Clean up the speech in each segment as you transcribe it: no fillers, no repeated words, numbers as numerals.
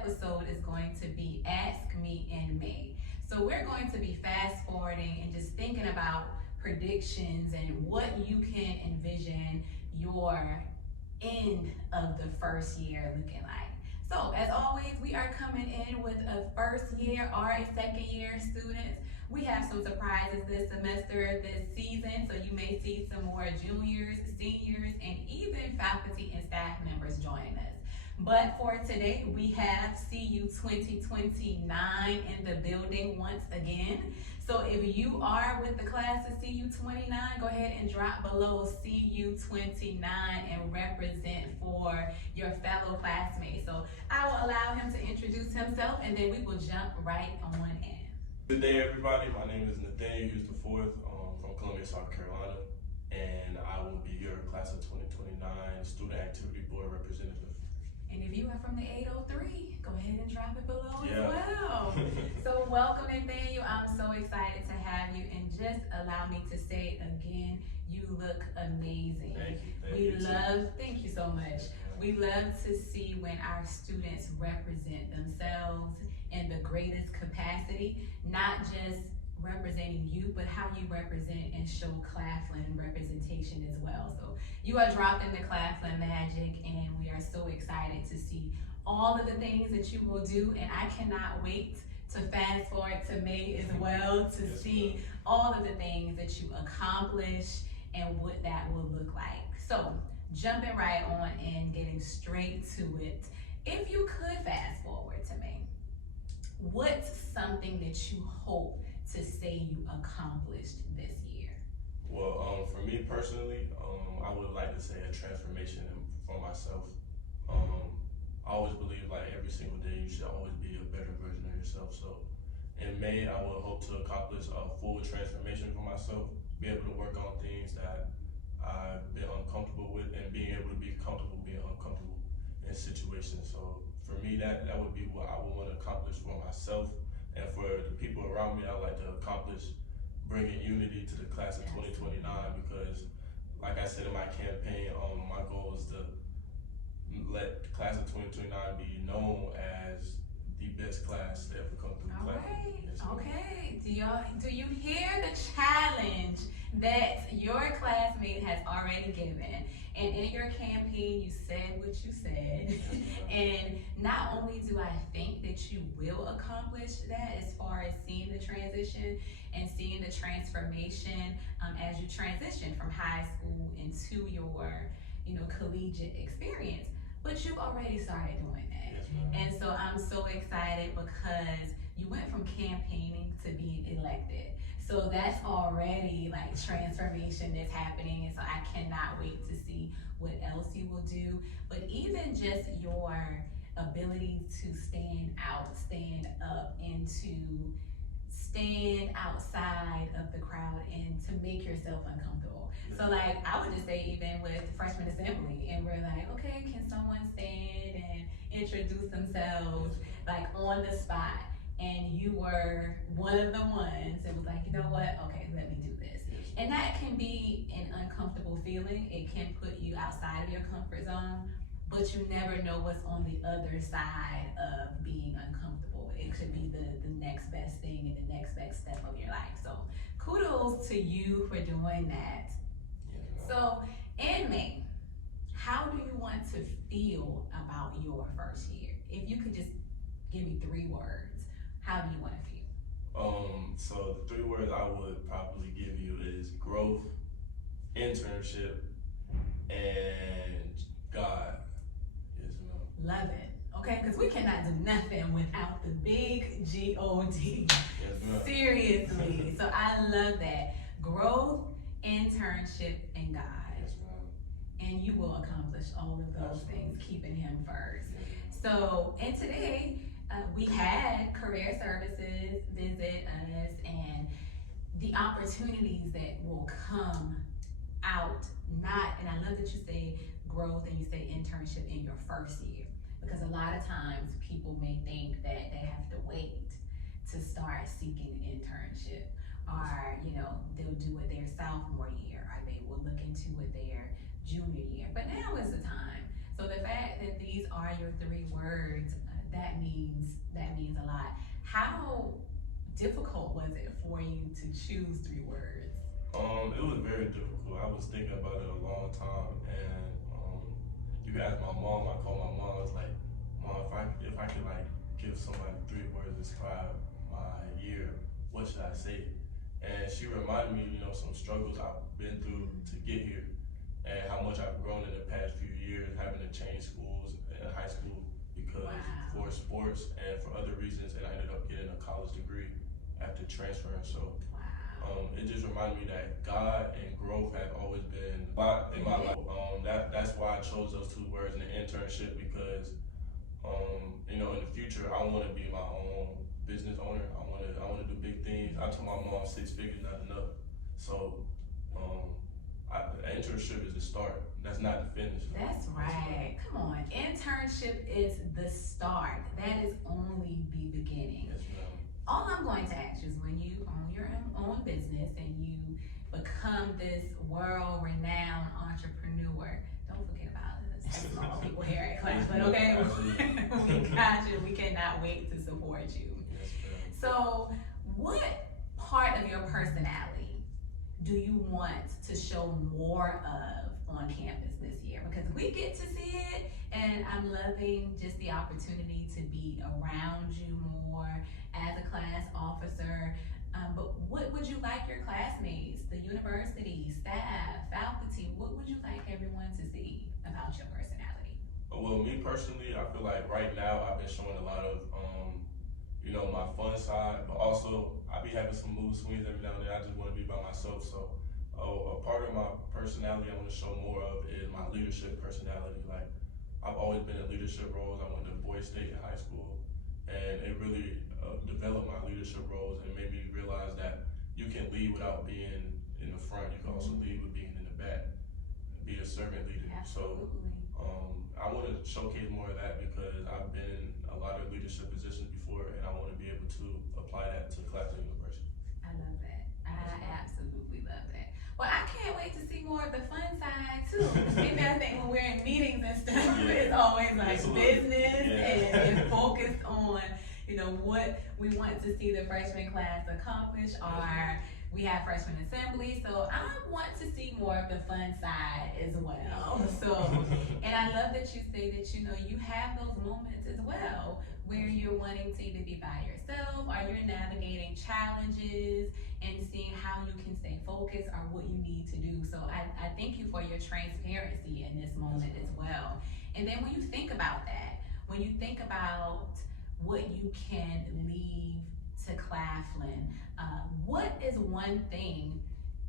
episode is going to be Ask Me in May. So we're going to be fast forwarding and just thinking about predictions and what you can envision your end of the first year looking like. So as always, we are coming in with a first year or a second year students. We have some surprises this semester, this season, so you may see some more juniors, seniors, and even faculty and staff members joining us. But for today, we have CU 2029 in the building once again. So if you are with the class of CU 29, go ahead and drop below CU 29 and represent for your fellow classmates. So I will allow him to introduce himself and then we will jump right on in. Good day, everybody. My name is Nathaniel Hughes IV from Columbia, South Carolina, and I will be your class of 2029 Student Activity Board representative. And if you are from the 803, go ahead and drop it below as Yeah. well. So welcome, Nathaniel. I'm so excited to have you, and just allow me to say it again, you look amazing. Thank you. Thank you so much. We love to see when our students represent themselves in the greatest capacity, not just representing you, but how you represent and show Claflin representation as well. So you are dropping the Claflin magic, and we are so excited to see all of the things that you will do, and I cannot wait to fast forward to May as well to see all of the things that you accomplish and what that will look like. So jumping right on and getting straight to it, if you could fast forward to May, what's something that you hope to say you accomplished this year? Well, for me personally, I would like to say a transformation for myself. I always believe like every single day you should always be a better version of yourself. So in May, I would hope to accomplish a full transformation for myself, be able to work on things that I've been uncomfortable with, and being able to be comfortable being uncomfortable in situations. So for me, that would be what I would want to accomplish for myself. And for the people around me, I'd like to accomplish bringing unity to the class of 2029, because like I said in my campaign, my goal is to let the class of 2029 be known as the best class to ever come through. All right, okay. Do you hear the challenge that your classmate has already given? And in your campaign, you said what you said. And not only do I think that you will accomplish that as far as seeing the transition and seeing the transformation as you transition from high school into your, collegiate experience, but you've already started doing that. Yes, and so I'm so excited because you went from campaigning to being elected. So that's already like transformation that's happening, and so I cannot wait to see what else you will do. But even just your ability to stand up, and to stand outside of the crowd and to make yourself uncomfortable. So like I would just say, even with freshman assembly, and we're like, okay, can someone stand and introduce themselves like on the spot? And you were one of the ones that was like, you know what, okay, let me do this. And that can be an uncomfortable feeling. It can put you outside of your comfort zone, but you never know what's on the other side of being uncomfortable. It could be the next best thing and the next best step of your life. So kudos to you for doing that. So in May, how do you want to feel about your first year? If you could just give me 3 words, how do you want to feel? So the 3 words I would probably give you is growth, internship, and God. Yes, ma'am. Love it. Okay, because we cannot do nothing without the big G-O-D. Yes, ma'am. Seriously. So I love that. Growth, internship, and God. Yes, ma'am. And you will accomplish all of those things, keeping him first. So, and today, we had career services visit us, and the opportunities that will come out, and I love that you say growth and you say internship in your first year, because a lot of times people may think that they have to wait to start seeking an internship, or they'll do it their sophomore year, or they will look into it their junior year, but now is the time. So the fact that these are your 3 words, that means a lot. How difficult was it for you to choose 3 words? It was very difficult. I was thinking about it a long time, and you can ask my mom. I called my mom. I was like, "Mom, if I could like give somebody 3 words to describe my year, what should I say?" And she reminded me, some struggles I've been through to get here, and how much I've grown in the past few years, having to change schools in high school because Wow. for sports and for other reasons, and I ended up getting a college degree after transferring. So Wow. it just reminded me that God and growth have always been a lot in my life. That's why I chose those 2 words in the internship because in the future I want to be my own business owner. I want to do big things. I told my mom 6 figures not enough. So the internship is the start. That's not the finish. That's right. Come on. Internship is the start. That is only the beginning. Yes, ma'am. All I'm going to ask you is when you own your own business and you become this world-renowned entrepreneur, don't forget about us small people here at class, but okay, we got you. We cannot wait to support you. Yes, ma'am. So, what part of your personality do you want to show more of on campus this year? Because we get to see it, and I'm loving just the opportunity to be around you more as a class officer. But what would you like your classmates, the university, staff, faculty, what would you like everyone to see about your personality? Well, me personally, I feel like right now I've been showing a lot of, my fun side, but also I be having some mood swings every now and then. I just want to be by myself. So a part of my personality I want to show more of is my leadership personality. Like I've always been in leadership roles. I went to Boys State in high school, and it really developed my leadership roles and made me realize that you can lead without being in the front. You can also lead with being in the back, be a servant leader. Absolutely. So I want to showcase more of that because I've been in a lot of leadership positions before, and I want to be able to apply that to Claflin University. I love that. I absolutely love that. Well, I can't wait to see more of the fun side too. Maybe I think when we're in meetings and stuff, it's always like business and focused on what we want to see the freshman class accomplish. We have freshman assembly, so I want to see more of the fun side as well. So, and I love that you say that you have those moments as well where you're wanting to either be by yourself or you're navigating challenges and seeing how you can stay focused or what you need to do. So I thank you for your transparency in this moment as well. And then when you think about that, when you think about what you can leave to Claflin, what is one thing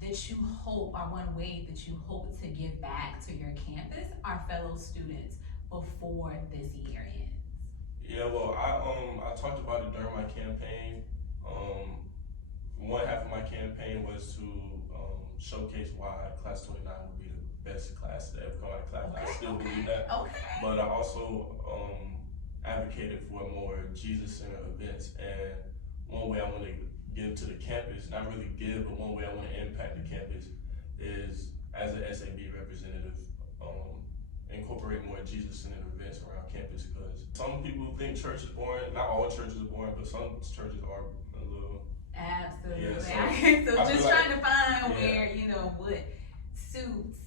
that you hope, or one way that you hope to give back to your campus, our fellow students, before this year ends? Yeah, well, I talked about it during my campaign. One half of my campaign was to showcase why Class 29 would be the best class to ever come out of class. I still believe that. But I also advocated for more Jesus-centered events. And one way I want to give to the campus, not really give, but one way I want to impact the campus is as an SAB representative, incorporate more Jesus-centered events around campus, because some people think church is boring. Not all churches are boring, but some churches are a little. Absolutely. Yeah, so just trying to find where, what suits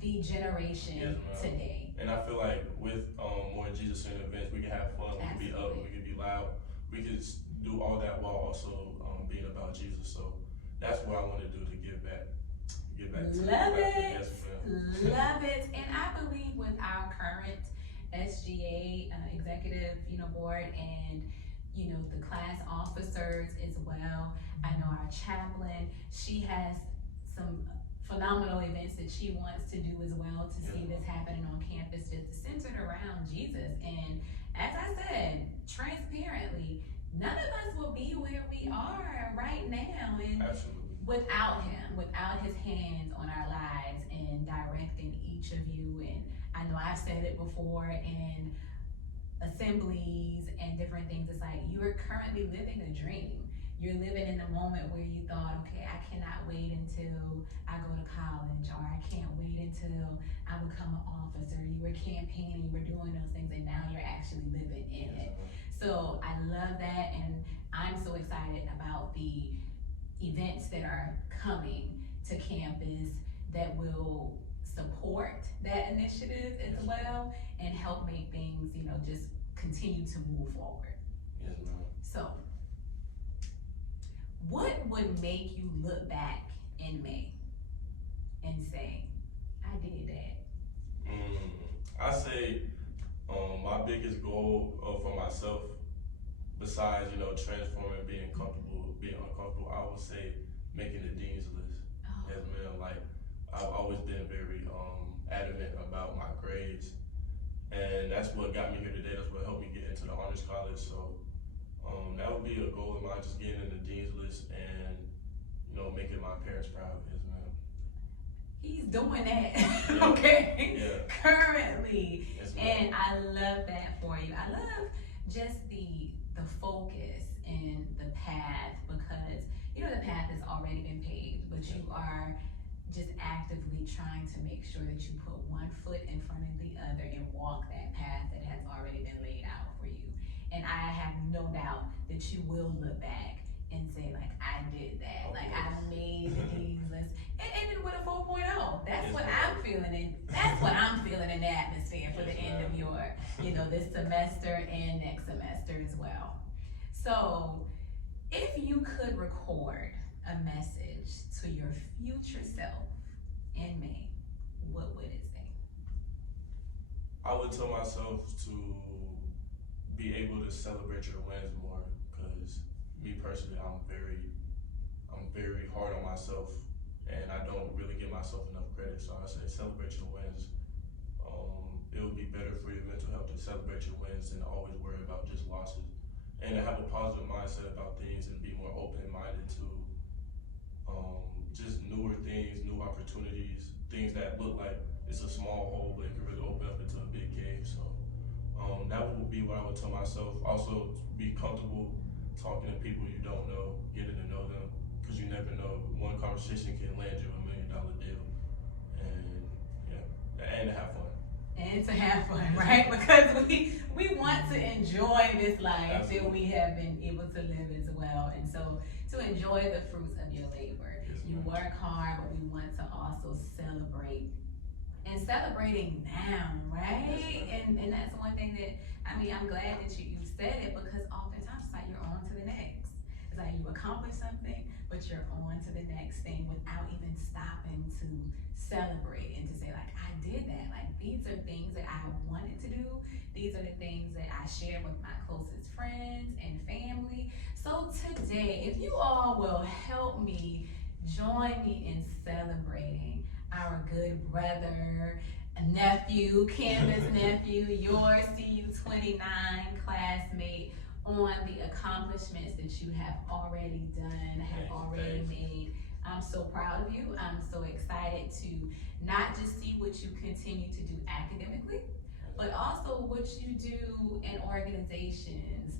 the generation today. And I feel like with more Jesus-centered events, we can have fun, we can be up, we can be loud, we can do all that while also being about Jesus. So that's what I want to do to give back. Love it. Love it. And I believe with our current SGA executive, board, and the class officers as well. I know our chaplain, she has some phenomenal events that she wants to do as well to see this happening on campus, just centered around Jesus. And as I said, transparently, none of us will be where we are right now and without him, without his hands on our lives and directing each of you. And I know I've said it before in assemblies and different things. It's like you're currently living a dream. You're living in the moment where you thought, okay, I cannot wait until I go to college, or I can't wait until I become an officer. You were campaigning, you were doing those things, and now you're actually living in it. So I love that, and I'm so excited about the events that are coming to campus that will support that initiative as Yes. well and help make things, just continue to move forward. Yes, ma'am. So, what would make you look back in May and say, I did that? I say my biggest goal for myself, besides transforming, being comfortable, being uncomfortable, I would say making the dean's list. Oh, Yes, ma'am. Like I've always been very adamant about my grades, and that's what got me here today. That's what helped me get into the honors college. So that would be a goal of mine, just getting in the dean's list and making my parents proud. Yes, ma'am. he's doing that, Yeah. okay? Yeah. Currently. Yes, ma'am. And I love that for you. I love just the focus and the path, because the path has already been paved, but you are just actively trying to make sure that you put one foot in front of the other and walk that path that has already been laid out for you. And I have no doubt that you will look back and say, like, I did that. Like, I made the dean's list and ended with a 4.0. That's Yes, what ma'am. I'm feeling in. That's what I'm feeling in the atmosphere for the Yes, end of ma'am. your, this semester and next semester as well. So, if you could record a message to your future self in May, what would it say? I would tell myself to be able to celebrate your wins more, because me personally, I'm very hard on myself, and I don't really give myself enough credit. So I say celebrate your wins. It would be better for your mental health to celebrate your wins than to always worry about just losses, and to have a positive mindset about things and be more open-minded to just newer things, new opportunities, things that look like it's a small hole, but it can really open up into a big cave. So that would be what I would tell myself. Also, be comfortable talking to people you don't know, getting to know them, because you never know. One conversation can land you $1 million deal, and and to have fun. And to have fun, right? Because we want to enjoy this life Absolutely. that we have been able to live as well. And so to enjoy the fruits of your labor. Yes, You ma'am. work hard, but we want to also celebrate. And celebrating now, right? Yes, ma'am. And that's one thing that, I'm glad that you said it, because oftentimes it's like you're on to the next. It's like you accomplish something, but you're on to the next thing without even stopping to celebrate and to say, like, I did that. Like, these are things that I wanted to do. These are the things that I share with my closest friends and family. So today, if you all will help me, join me in celebrating our good brother, nephew, Candace nephew, your CU29 classmate, on the accomplishments that you have already done, have already made. I'm so proud of you. I'm so excited to not just see what you continue to do academically, but also what you do in organizations,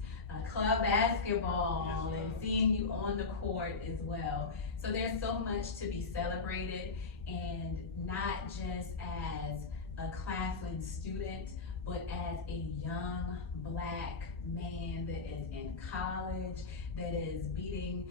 club basketball, and seeing you on the court as well. So there's so much to be celebrated, and not just as a Claflin student, but as a young Black man that is in college, that is beating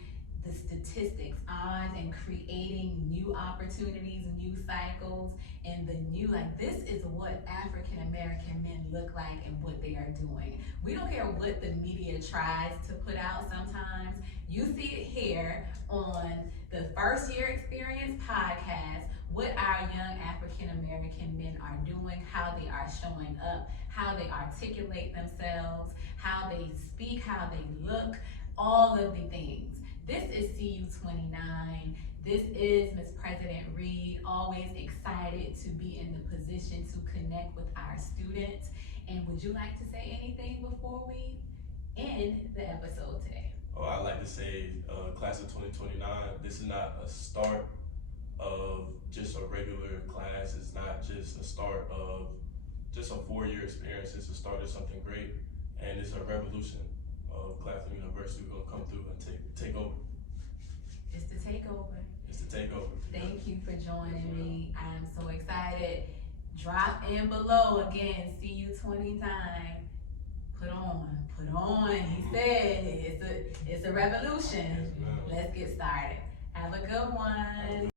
the statistics, odds, and creating new opportunities, new cycles, and the new, like, this is what African American men look like and what they are doing. We don't care what the media tries to put out sometimes. You see it here on the First Year Experience podcast, what our young African American men are doing, how they are showing up, how they articulate themselves, how they speak, how they look, all of the things. This is CU29. This is Ms. President Reed, always excited to be in the position to connect with our students. And would you like to say anything before we end the episode today? Oh, I'd like to say, class of 2029, this is not a start of just a regular class. It's not just a start of just a 4-year experience. It's a start of something great, and it's a revolution of Claflin University. We're gonna come through and take over. It's the takeover. It's the takeover. Thank you for joining me. I'm so excited. Drop in below again. CU29. Put on He said it's a revolution. Yes, ma'am. Let's get started. Have a good one.